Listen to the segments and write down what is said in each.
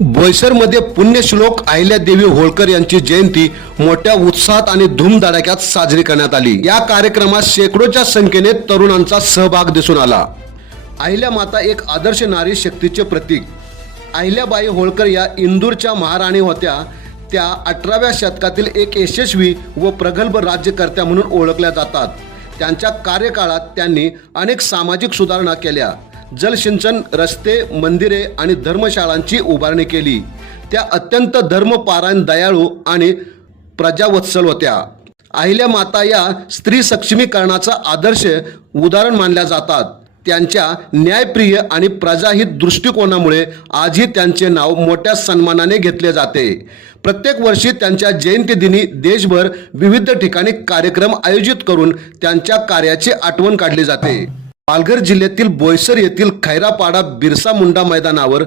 बोईसरमध्ये पुण्यश्लोक अहिल्यादेवी होळकर यांची जयंती मोठ्या उत्साहात आणि धूमधडाक्यात साजरी करण्यात आली। या कार्यक्रमात शेकडोच्या संख्येने तरुणांचा सहभाग दिसून आला। अहिल्या माता एक आदर्श नारी शक्तीचे प्रतीक। अहिल्याबाई होळकर या इंदूरच्या महाराणी होत्या। त्या 18व्या शतकातील एक यशस्वी व प्रगल्भ राज्यकर्त्या म्हणून ओळखल्या जातात। त्यांच्या कार्यकाळात त्यांनी अनेक सामाजिक सुधारणा केल्या। जलसिंचन, रस्ते, मंदिरे आणि धर्मशाळांची उभारणी केली। त्या अत्यंत धर्मपरायण, दयाळू आणि प्रजावत्सल होत्या। अहिल्या माता या स्त्री सक्षमीकरणाचा आदर्श उदाहरण मानल्या जातात। त्यांच्या न्यायप्रिय आणि प्रजाहित दृष्टिकोनामुळे आजही त्यांचे नाव मोठ्या सन्मानाने घेतले जाते। प्रत्येक वर्षी त्यांच्या जयंतीदिनी देशभर विविध ठिकाणी कार्यक्रम आयोजित करून त्यांच्या कार्याची आठवण काढली जाते। पालघर जिल्ह्यातील बोईसर येथील खैरापाडा बिरसा मुंडा मैदानावर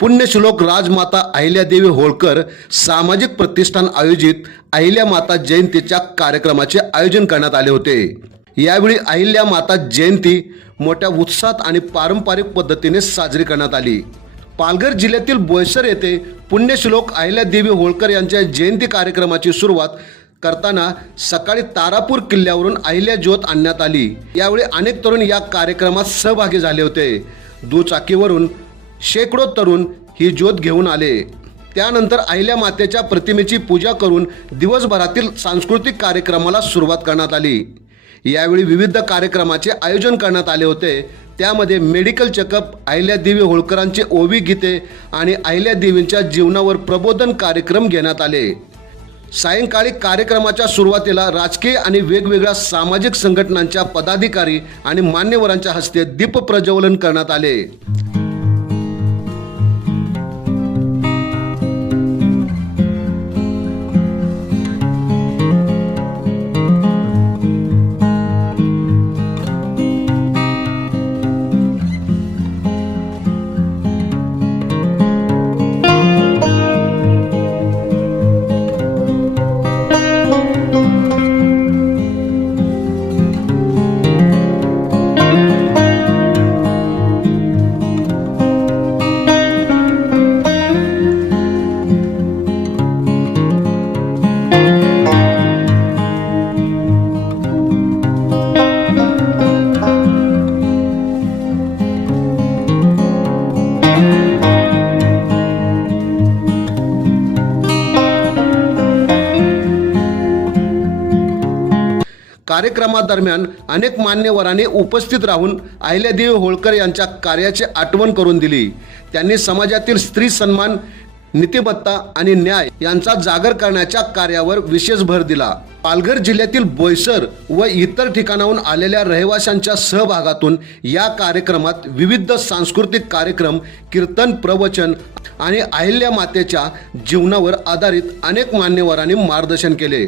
पुण्यश्लोक राजमाता अहिल्यादेवी होळकर सामाजिक प्रतिष्ठान आयोजित अहिल्या माता जयंतीच्या कार्यक्रमाचे आयोजन करण्यात आले होते। यावेळी अहिल्या माता जयंती मोठ्या उत्साहात आणि पारंपरिक पद्धतीने साजरी करण्यात आली। पालघर जिल्ह्यातील बोईसर येथे पुण्यश्लोक अहिल्यादेवी होळकर यांच्या जयंती कार्यक्रमाची सुरुवात करताना सकाळी तारापूर किल्ल्यावरून अहिल्या ज्योत आणण्यात आली। यावेळी अनेक तरुण या कार्यक्रमात सहभागी झाले होते। दुचाकीवरून शेकडो तरुण ही ज्योत घेऊन आले। त्यानंतर अहिल्या मातेच्या प्रतिमेची पूजा करून दिवसभरातील सांस्कृतिक कार्यक्रमाला सुरुवात करण्यात आली। यावेळी विविध कार्यक्रमाचे आयोजन करण्यात आले होते। त्यामध्ये मेडिकल चेकअप, अहिल्यादेवी होळकरांचे ओवी गीते आणि अहिल्यादेवींच्या जीवनावर प्रबोधन कार्यक्रम घेण्यात आले। सायंकाळी कार्यक्रमाच्या सुरुवातीला राजकीय आणि वेगवेगळ्या सामाजिक संघटनांच्या पदाधिकारी आणि मान्यवरांच्या हस्ते दीप प्रज्वलन करण्यात आले। कार्यक्रमादरम्यान अनेक मान्यवरांनी उपस्थित राहून अहिल्यादेवी होळकर यांच्या कार्याची आठवण करून दिली। त्यांनी समाजातील स्त्री सन्मान, नीतिमत्ता आणि न्याय यांचा जागर करण्याच्या कार्यावर विशेष भर दिला। पालघर जिल्ह्यातील बोईसर व इतर ठिकाणाहून आलेल्या रहिवाशांच्या सहभागातून या कार्यक्रमात विविध सांस्कृतिक कार्यक्रम, कीर्तन, प्रवचन आणि अहिल्या मातेच्या जीवनावर आधारित अनेक मान्यवरांनी मार्गदर्शन केले।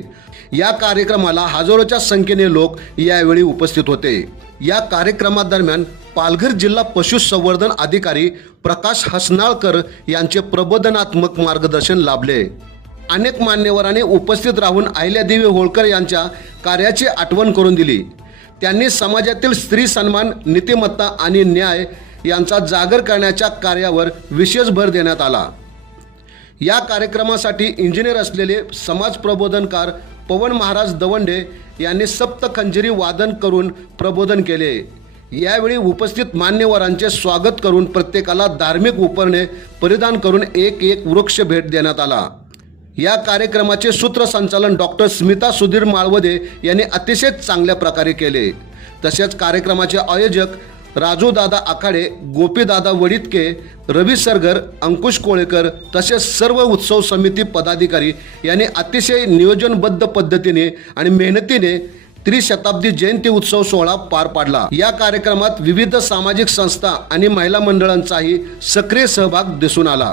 या कार्यक्रमाला हजारोच्या संख्येने लोक यावेळी उपस्थित होते। या कार्यक्रमादरम्यान पालघर जिल्हा पशुसंवर्धन अधिकारी प्रकाश हसनाळकर यांचे प्रबोधनात्मक मार्गदर्शन लाभले। अनेक मान्यवरांनी उपस्थित राहून अहिल्यादेवी होळकर यांच्या कार्याची आठवण करून दिली। त्यांनी समाजातील स्त्री सन्मान, नीतिमत्ता आणि न्याय यांचा जागर करण्याच्या कार्यावर विशेष भर देण्यात आला। या कार्यक्रमासाठी इंजिनियर असलेले समाज प्रबोधनकार पवन महाराज दवंडे यांनी सप्त खंजिरी वादन करून प्रबोधन केले। यावेळी उपस्थित मान्यवरांचे स्वागत करून प्रत्येकाला धार्मिक उपरणे परिधान करून एक वृक्ष भेट देण्यात आला। या कार्यक्रमाचे सूत्रसंचालन डॉक्टर स्मिता सुधीर माळवदे यांनी अतिशय चांगल्या प्रकारे केले। तसेच कार्यक्रमाचे आयोजक राजूदादा आखाडे, गोपीदादा वडितके, रवी सरगर, अंकुश कोळेकर तसेच सर्व उत्सव समिती पदाधिकारी यांनी अतिशय नियोजनबद्ध पद्धतीने आणि मेहनतीने त्रिशताब्दी जयंती उत्सव सोहळा पार पाडला। या कार्यक्रमात विविध सामाजिक संस्था आणि महिला मंडळांचाही सक्रिय सहभाग दिसून आला।